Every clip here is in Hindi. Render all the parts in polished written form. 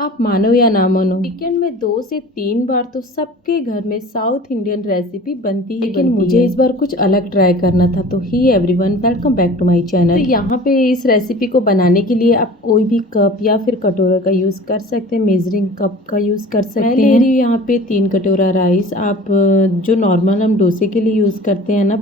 आप मानो या ना मानो, वीकेंड में 2 से 3 बार तो सबके घर में साउथ इंडियन रेसिपी बनती है। लेकिन मुझे इस बार कुछ अलग ट्राई करना था। तो hi everyone, welcome back to my channel. तो यहाँ पे इस रेसिपी को बनाने के लिए आप कोई भी कप या फिर कटोरा का यूज़ कर सकते हैं। मेजरिंग कप का यूज़ कर सकते हैं। मैं ले रही हूँ यहाँ पे 3 कटोरा राइस। आप जो नॉर्मल हम डोसे के लिए यूज़ करते हैं ना,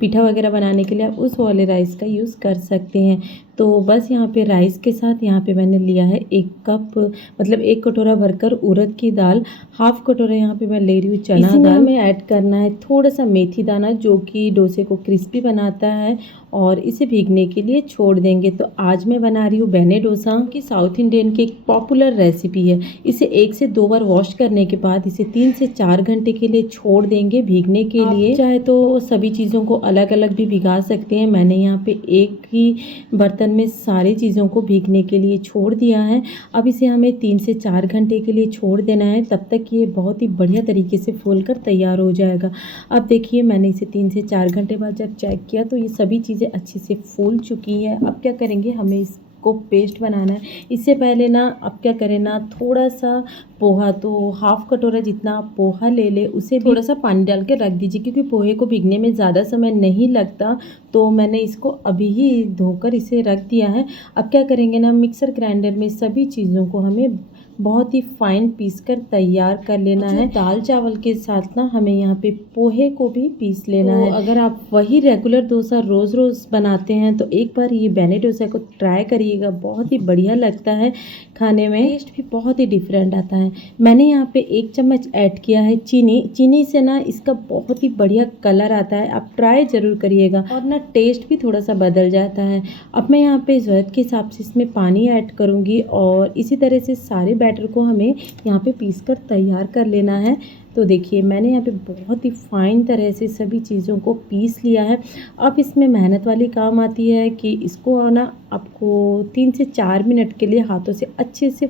पीठा वगैरह बनाने के लिए, आप उस वाले राइस का यूज़ कर सकते हैं। तो बस यहाँ पे राइस के साथ यहाँ पे मैंने लिया है 1 कप, मतलब 1 कटोरा भरकर उड़द की दाल। हाफ कटोरा यहाँ पे मैं ले रही हूँ चना दाल। हमें ऐड करना है थोड़ा सा मेथी दाना, जो कि डोसे को क्रिस्पी बनाता है, और इसे भीगने के लिए छोड़ देंगे। तो आज मैं बना रही हूँ बेने डोसा, कि साउथ इंडियन की एक पॉपुलर रेसिपी है। इसे 1 से 2 बार वॉश करने के बाद इसे 3 से 4 घंटे के लिए छोड़ देंगे भीगने के लिए। चाहे तो सभी चीज़ों को अलग अलग भी भिगा सकते हैं। मैंने यहाँ पे एक ही बर्तन में सारी चीज़ों को भीगने के लिए छोड़ दिया है। अब इसे हमें 3 से 4 घंटे के लिए छोड़ देना है, तब तक ये बहुत ही बढ़िया तरीके से फूल कर तैयार हो जाएगा। अब देखिए, मैंने इसे 3 से 4 घंटे बाद जब चेक किया तो ये सभी चीज़ें अच्छे से फूल चुकी हैं। अब क्या करेंगे, हमें इसको पेस्ट बनाना है। इससे पहले ना, अब क्या करें ना, थोड़ा सा पोहा, तो हाफ कटोरा जितना पोहा ले ले, उसे थोड़ा सा पानी डाल के रख दीजिए, क्योंकि पोहे को भीगने में ज़्यादा समय नहीं लगता। तो मैंने इसको अभी ही धोकर इसे रख दिया है। अब क्या करेंगे ना, मिक्सर ग्राइंडर में सभी चीज़ों को हमें बहुत ही फाइन पीस कर तैयार कर लेना है। दाल चावल के साथ ना हमें यहाँ पे पोहे को भी पीस लेना है। अगर आप वही रेगुलर डोसा रोज़ रोज़ बनाते हैं तो एक बार ये बेने डोसा को ट्राई करिएगा, बहुत ही बढ़िया लगता है खाने में। टेस्ट भी बहुत ही डिफरेंट आता है। मैंने यहाँ पे 1 चम्मच ऐड किया है चीनी। चीनी से ना इसका बहुत ही बढ़िया कलर आता है, आप ट्राई ज़रूर करिएगा, और ना टेस्ट भी थोड़ा सा बदल जाता है। अब मैं यहाँ पे ज़रूरत के हिसाब से इसमें पानी ऐड करूँगी, और इसी तरह से सारे बैटर को हमें यहाँ पे पीस कर तैयार कर लेना है। तो देखिए, मैंने यहाँ पे बहुत ही फाइन तरह से सभी चीज़ों को पीस लिया है। अब इसमें मेहनत वाली काम आती है कि इसको ना आपको 3 से 4 मिनट के लिए हाथों से अच्छे से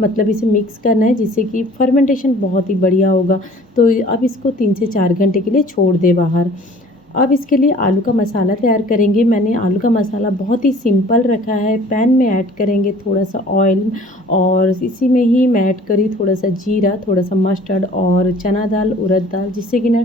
मतलब इसे मिक्स करना है, जिससे कि फर्मेंटेशन बहुत ही बढ़िया होगा। तो अब इसको 3 से 4 घंटे के लिए छोड़ दे बाहर। अब इसके लिए आलू का मसाला तैयार करेंगे। मैंने आलू का मसाला बहुत ही सिंपल रखा है। पैन में ऐड करेंगे थोड़ा सा ऑयल, और इसी में ही मैं ऐड करी थोड़ा सा जीरा, थोड़ा सा मस्टर्ड और चना दाल, उड़द दाल, जिससे कि ना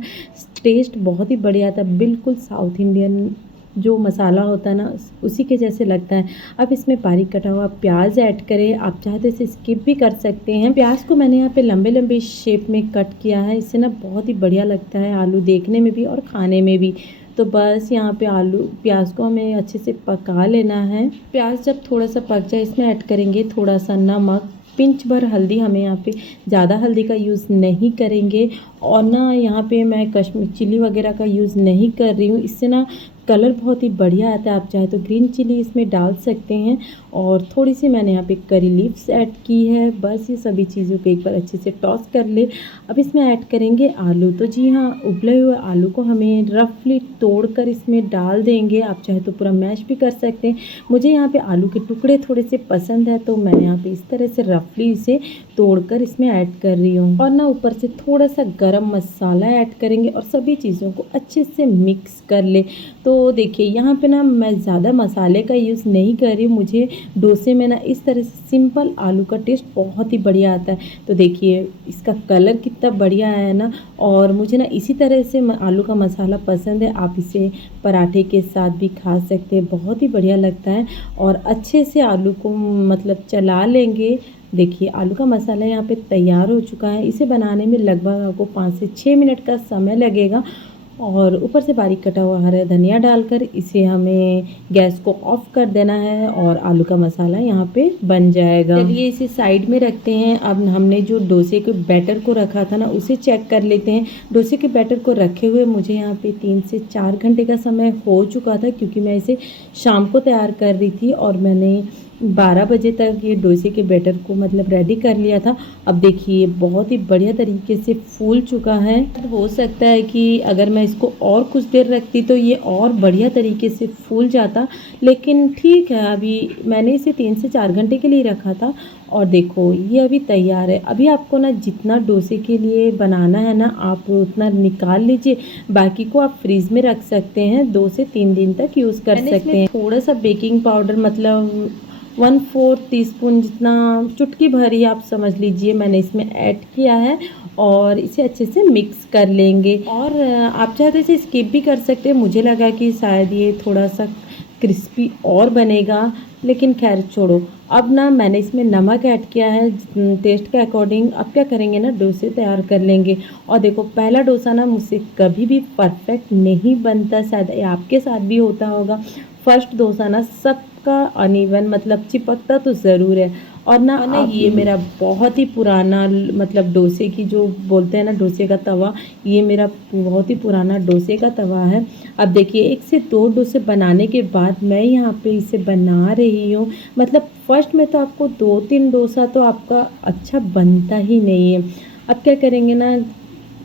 टेस्ट बहुत ही बढ़िया आता है। बिल्कुल साउथ इंडियन जो मसाला होता है ना, उसी के जैसे लगता है। अब इसमें बारीक कटा हुआ प्याज ऐड करें। आप चाहे तो इसे स्किप भी कर सकते हैं। प्याज को मैंने यहाँ पे लंबे लंबे शेप में कट किया है। इससे ना बहुत ही बढ़िया लगता है आलू देखने में भी और खाने में भी। तो बस यहाँ पे आलू प्याज को हमें अच्छे से पका लेना है। प्याज जब थोड़ा सा पक जाए, इसमें ऐड करेंगे थोड़ा सा नमक, पिंच भर हल्दी। हमें यहाँ पे ज़्यादा हल्दी का यूज़ नहीं करेंगे, और ना यहाँ पे मैं कश्मीरी चिली वगैरह का यूज़ नहीं कर रही हूँ। इससे ना कलर बहुत ही बढ़िया आता है। आप चाहे तो ग्रीन चिली इसमें डाल सकते हैं, और थोड़ी सी मैंने यहाँ पे करी लीव्स ऐड की है। बस ये सभी चीज़ों को एक बार अच्छे से टॉस कर ले। अब इसमें ऐड करेंगे आलू। तो जी हाँ, उबले हुए आलू को हमें रफली तोड़कर इसमें डाल देंगे। आप चाहे तो पूरा मैश भी कर सकते हैं। मुझे यहाँ पे आलू के टुकड़े थोड़े से पसंद है, तो मैं यहाँ पे इस तरह से रफली इसे तोड़कर इसमें ऐड कर रही हूँ। और ना ऊपर से थोड़ा सा गरम मसाला ऐड करेंगे, और सभी चीज़ों को अच्छे से मिक्स कर ले। तो देखिए, यहाँ पे ना मैं ज़्यादा मसाले का यूज़ नहीं कर रही हूँ। मुझे डोसे में ना इस तरह से सिंपल आलू का टेस्ट बहुत ही बढ़िया आता है। तो देखिए, इसका कलर कितना बढ़िया है ना, और मुझे ना इसी तरह से आलू का मसाला पसंद है। आप इसे पराठे के साथ भी खा सकते हैं, बहुत ही बढ़िया लगता है। और अच्छे से आलू को मतलब चला लेंगे। देखिए, आलू का मसाला यहाँ पे तैयार हो चुका है। इसे बनाने में लगभग आपको 5 से 6 मिनट का समय लगेगा, और ऊपर से बारीक कटा हुआ हरा धनिया डालकर इसे हमें गैस को ऑफ कर देना है, और आलू का मसाला यहाँ पे बन जाएगा। चलिए इसे साइड में रखते हैं। अब हमने जो डोसे के बैटर को रखा था ना, उसे चेक कर लेते हैं। डोसे के बैटर को रखे हुए मुझे यहाँ पे 3 से 4 घंटे का समय हो चुका था, क्योंकि मैं इसे शाम को तैयार कर रही थी, और मैंने 12 बजे तक ये डोसे के बैटर को मतलब रेडी कर लिया था। अब देखिए, बहुत ही बढ़िया तरीके से फूल चुका है। हो सकता है कि अगर मैं इसको और कुछ देर रखती तो ये और बढ़िया तरीके से फूल जाता, लेकिन ठीक है, अभी मैंने इसे 3 से 4 घंटे के लिए रखा था। और देखो, ये अभी तैयार है। अभी आपको ना जितना डोसे के लिए बनाना है ना, आप उतना निकाल लीजिए। बाकी को आप फ्रीज में रख सकते हैं, 2 से 3 दिन तक यूज़ कर सकते हैं। थोड़ा सा बेकिंग पाउडर, मतलब 1/4 टीस्पून जितना, चुटकी भर ही आप समझ लीजिए, मैंने इसमें ऐड किया है और इसे अच्छे से मिक्स कर लेंगे। और आप चाहे तो इसे स्किप भी कर सकते हैं, मुझे लगा कि शायद ये थोड़ा सा क्रिस्पी और बनेगा, लेकिन खैर छोड़ो। अब ना मैंने इसमें नमक ऐड किया है टेस्ट के अकॉर्डिंग। अब क्या करेंगे ना, डोसे तैयार कर लेंगे। और देखो, पहला डोसा ना मुझसे कभी भी परफेक्ट नहीं बनता, शायद आपके साथ भी होता होगा। फर्स्ट डोसा ना सबका अनइवन, मतलब चिपकता तो ज़रूर है। और ना ये मेरा बहुत ही पुराना, मतलब डोसे की जो बोलते हैं ना डोसे का तवा, ये मेरा बहुत ही पुराना डोसे का तवा है। अब देखिए, 1 से 2 डोसे बनाने के बाद मैं यहाँ पे इसे बना रही हूँ। मतलब फर्स्ट में तो आपको 2-3 डोसा तो आपका अच्छा बनता ही नहीं है। अब क्या करेंगे ना,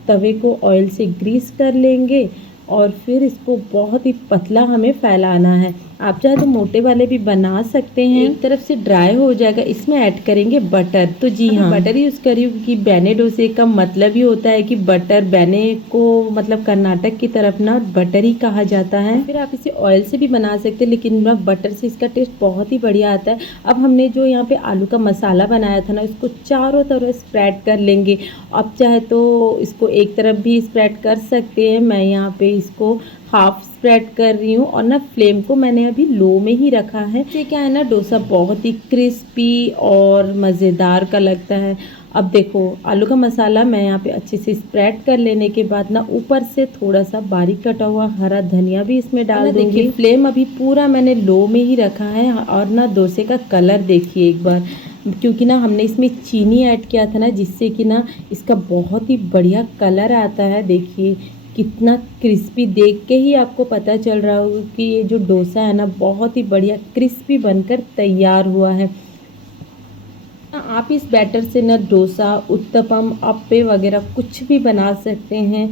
तवे को ऑयल से ग्रीस कर लेंगे और फिर इसको बहुत ही पतला हमें फैलाना है। आप चाहे तो मोटे वाले भी बना सकते हैं। एक तरफ से ड्राई हो जाएगा, इसमें ऐड करेंगे बटर। तो जी हाँ, बटर यूज़ करिए, क्योंकि बेने डोसे का मतलब ही होता है कि बटर, बेने को मतलब कर्नाटक की तरफ ना बटर ही कहा जाता है। फिर आप इसे ऑयल से भी बना सकते हैं, लेकिन बटर से इसका टेस्ट बहुत ही बढ़िया आता है। अब हमने जो यहाँ पे आलू का मसाला बनाया था ना, इसको चारों तरफ स्प्रेड कर लेंगे। आप चाहे तो इसको एक तरफ भी स्प्रेड कर सकते हैं, मैं यहाँ पे इसको हाफ स्प्रेड कर रही हूँ। और ना फ्लेम को मैंने अभी लो में ही रखा है। इससे क्या है ना, डोसा बहुत ही क्रिस्पी और मज़ेदार का लगता है। अब देखो, आलू का मसाला मैं यहाँ पे अच्छे से स्प्रेड कर लेने के बाद ना ऊपर से थोड़ा सा बारीक कटा हुआ हरा धनिया भी इसमें डाल दूँगी। देखिए, फ्लेम अभी पूरा मैंने लो में ही रखा है। और ना डोसे का कलर देखिए एक बार, क्योंकि ना हमने इसमें चीनी ऐड किया था ना, जिससे कि ना इसका बहुत ही बढ़िया कलर आता है। देखिए कितना क्रिस्पी, देख के ही आपको पता चल रहा होगा कि ये जो डोसा है ना बहुत ही बढ़िया क्रिस्पी बनकर तैयार हुआ है। आप इस बैटर से ना डोसा, उत्तपम, अप्पे वगैरह कुछ भी बना सकते हैं,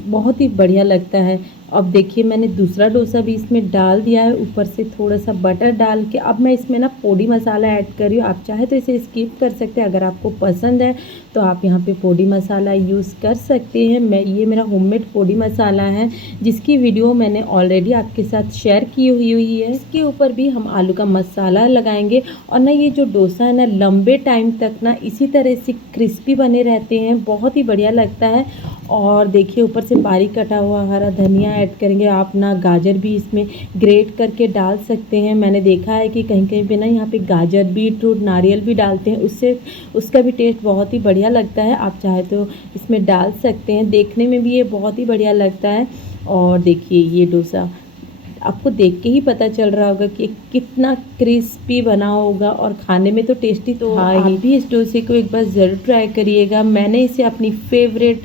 बहुत ही बढ़िया लगता है। अब देखिए, मैंने दूसरा डोसा भी इसमें डाल दिया है, ऊपर से थोड़ा सा बटर डाल के। अब मैं इसमें ना पोड़ी मसाला ऐड कर रही हूँ। आप चाहे तो इसे स्किप कर सकते हैं, अगर आपको पसंद है तो आप यहाँ पे पोड़ी मसाला यूज़ कर सकते हैं। ये मेरा होममेड पोड़ी मसाला है, जिसकी वीडियो मैंने ऑलरेडी आपके साथ शेयर की हुई है। इसके ऊपर भी हम आलू का मसाला लगाएंगे। और ना ये जो डोसा है ना, लंबे टाइम तक ना इसी तरह से क्रिस्पी बने रहते हैं, बहुत ही बढ़िया लगता है। और देखिए, ऊपर से बारीक कटा हुआ हरा धनिया ऐड करेंगे। आप ना गाजर भी इसमें ग्रेट करके डाल सकते हैं। मैंने देखा है कि कहीं कहीं पे ना यहाँ पे गाजर, बीटरूट, नारियल भी डालते हैं, उससे उसका भी टेस्ट बहुत ही बढ़िया लगता है। आप चाहे तो इसमें डाल सकते हैं, देखने में भी ये बहुत ही बढ़िया लगता है। और देखिए, ये डोसा आपको देख के ही पता चल रहा होगा कि कितना क्रिस्पी बना होगा, और खाने में तो टेस्टी तो आप भी इस डोसे को एक बार ज़रूर ट्राई करिएगा। मैंने इसे अपनी फेवरेट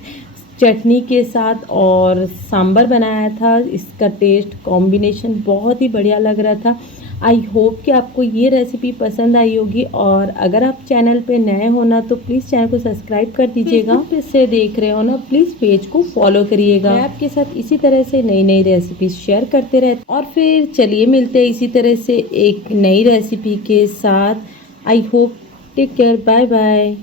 चटनी के साथ और सांभर बनाया था। इसका टेस्ट कॉम्बिनेशन बहुत ही बढ़िया लग रहा था। आई होप कि आपको ये रेसिपी पसंद आई होगी। और अगर आप चैनल पे नए हो ना, तो प्लीज़ चैनल को सब्सक्राइब कर दीजिएगा। फेसबुक से देख रहे हो ना, प्लीज़ पेज को फॉलो करिएगा। मैं आपके साथ इसी तरह से नई नई रेसिपी शेयर करते रहते। और फिर चलिए मिलते हैं इसी तरह से एक नई रेसिपी के साथ। I hope, take care, bye bye.